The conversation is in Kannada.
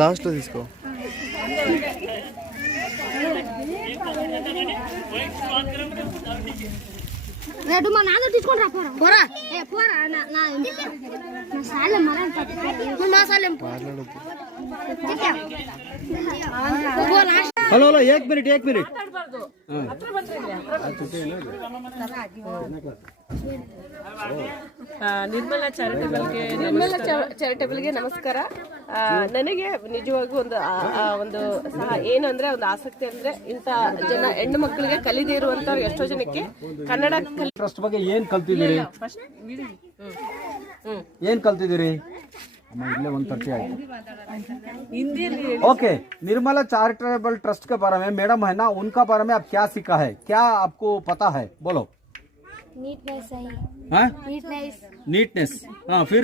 లాస్ట్ లో తీసుకో. రేటు మా నాన్న తీసుకొని రా పోరా పోరా ఏ పోరా నా సాలే మరన్ మా సాలే హలో హలో एक मिनिट ನಿರ್ಮಲಾ ಚಾರಿಟೇಬಲ್ಗೆ ನಮಸ್ಕಾರ. ನನಗೆ ನಿಜವಾಗೂ ಒಂದು ಸಹ ಏನು ಅಂದ್ರೆ ಒಂದು ಆಸಕ್ತಿ ಅಂದ್ರೆ ಇಂಥ ಜನ ಹೆಣ್ಣು ಮಕ್ಕಳಿಗೆ ಕಲಿದೇ ಇರುವಂತವ್ರು ಎಷ್ಟೋ ಜನಕ್ಕೆ ಕನ್ನಡ ಟ್ರಸ್ಟ್ ಬಗ್ಗೆ ಏನ್ ಕಲ್ತಿದ್ದೀರಿ? ಏನ್ ಕಲ್ತಿದ್ದೀರಿ? इल्ले ಒಂದು पर्ची आयी ओके. निर्मला चैरिटेबल ट्रस्ट के बारे में मैडम है ना, उनका बारे में आप क्या सीखा है, क्या आपको पता है? बोलो. नीटनेस है. हाँ नीटनेस. नीटनेस. हाँ फिर